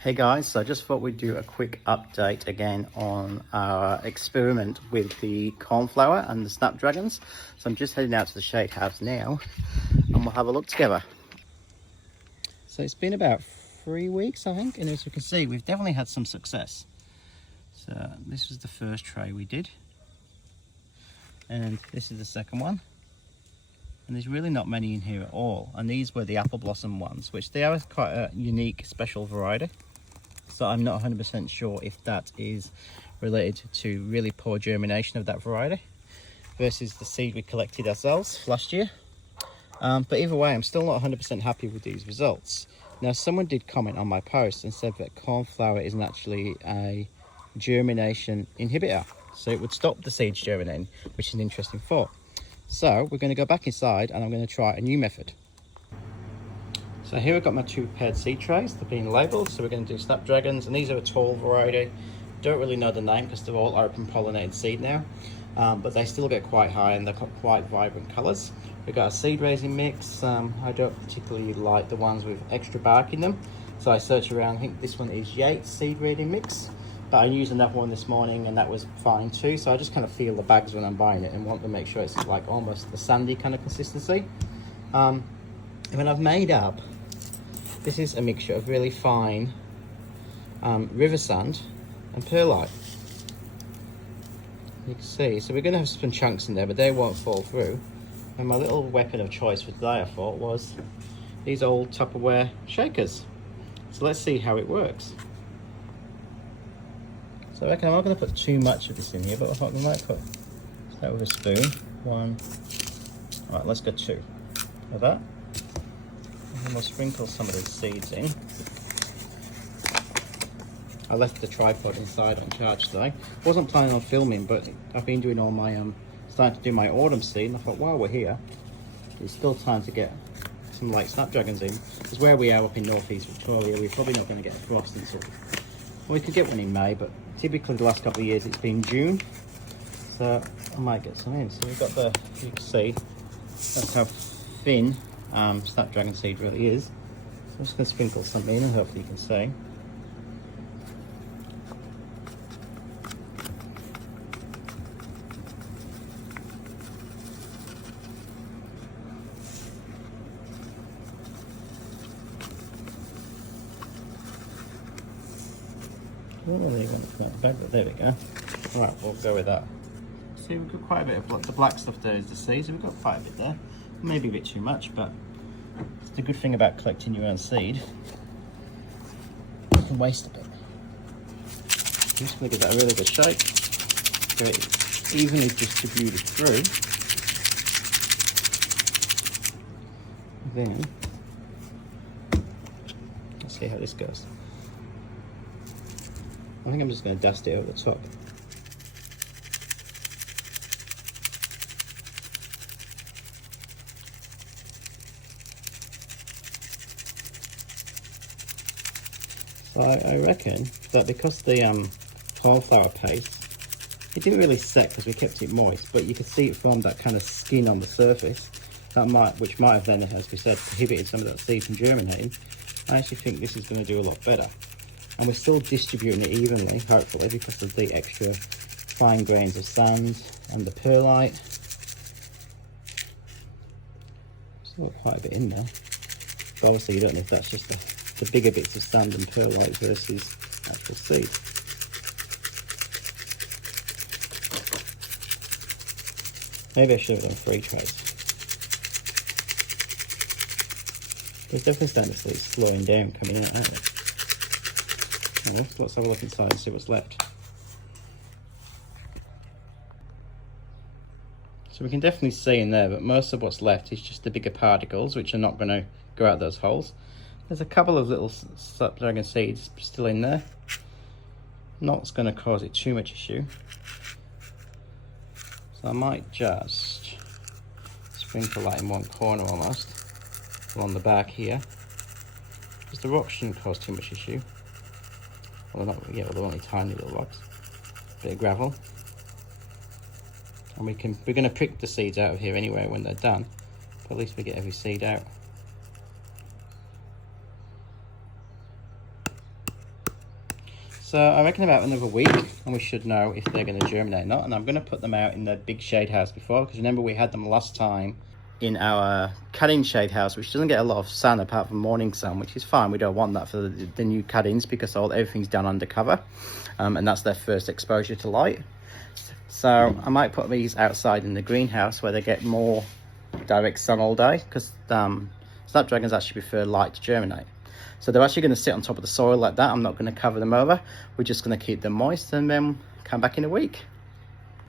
Hey guys, so I just thought we'd do a quick update again on our experiment with the cornflower and the snapdragons. So I'm just heading out to the shade house now and we'll have a look together. So it's been about 3 weeks, I think, and as you can see, we've definitely had some success. So this was the first tray we did, and this is the second one. And there's really not many in here at all. And these were the apple blossom ones, which they are quite a unique, special variety. So I'm not 100% sure if that is related to really poor germination of that variety versus the seed we collected ourselves last year. But either way, I'm still not 100% happy with these results. Now, someone did comment on my post and said that cornflower isn't actually a germination inhibitor. So it would stop the seeds germinating, which is an interesting thought. So we're going to go back inside and I'm going to try a new method. So here I've got my 2 paired seed trays. They're being labelled, so we're going to do snapdragons, and these are a tall variety. Don't really know the name because they're all open pollinated seed now, but they still get quite high and they've got quite vibrant colours. We've got a seed raising mix. I don't particularly like the ones with extra bark in them, so I search around. I think this one is Yates seed raising mix, but I used another one this morning and that was fine too. So I just kind of feel the bags when I'm buying it and want to make sure it's like almost a sandy kind of consistency. And when I've made up, this is a mixture of really fine river sand and perlite. You can see, so we're going to have some chunks in there, but they won't fall through. And my little weapon of choice for today, I thought, was these old Tupperware shakers. So let's see how it works. So I reckon I'm not going to put too much of this in here, but I thought we might start with a spoon. 1. All right, let's go 2 of that. And then we'll sprinkle some of these seeds in. I left the tripod inside on charge today. Wasn't planning on filming, but I've been doing all my starting to do my autumn seed, and I thought while we're here, there's still time to get some like snapdragons in. Because where we are up in northeast Victoria, we're probably not going to get a frost until, well, we could get one in May, but typically the last couple of years it's been June, so I might get some in. So we've got the, you can see that's how thin snapdragon seed really is. So I'm just going to sprinkle some in and hopefully you can see. I don't really want to come out the bag, but there we go. Alright, we'll go with that. See, we've got quite a bit of the black stuff there is the seed, so we've got quite a bit there. Maybe a bit too much, but it's the good thing about collecting your own seed. You can waste a bit. I'm just going to give that a really good shake so it's evenly distributed through. Then, let's see how this goes. I think I'm just going to dust it over the top. So I reckon that because the cornflower paste, it didn't really set because we kept it moist, but you could see it formed that kind of skin on the surface, which might have then, as we said, prohibited some of that seed from germinating. I actually think this is going to do a lot better. And we're still distributing it evenly, hopefully, because of the extra fine grains of sand and the perlite. Still quite a bit in there. But obviously you don't know if that's just the bigger bits of sand and perlite versus actual seed. Maybe I should have done 3 trays. There's definitely starting to see it slowing down coming out, aren't we? Let's have a look inside and see what's left. So we can definitely see in there, but most of what's left is just the bigger particles, which are not going to go out those holes. There's a couple of little snapdragon seeds still in there. Not going to cause it too much issue. So I might just sprinkle that in one corner almost, along the back here, because the rocks shouldn't cause too much issue. Well, they're only tiny little rocks. Bit of gravel. And we're going to prick the seeds out of here anyway when they're done, but at least we get every seed out. So I reckon about another week and we should know if they're going to germinate or not. And I'm going to put them out in the big shade house before, because remember we had them last time in our cutting shade house, which doesn't get a lot of sun apart from morning sun, which is fine. We don't want that for the new cuttings, because everything's done undercover, and that's their first exposure to light. So I might put these outside in the greenhouse where they get more direct sun all day, because snapdragons actually prefer light to germinate. So they're actually going to sit on top of the soil like that. I'm not going to cover them over. We're just going to keep them moist and then come back in a week.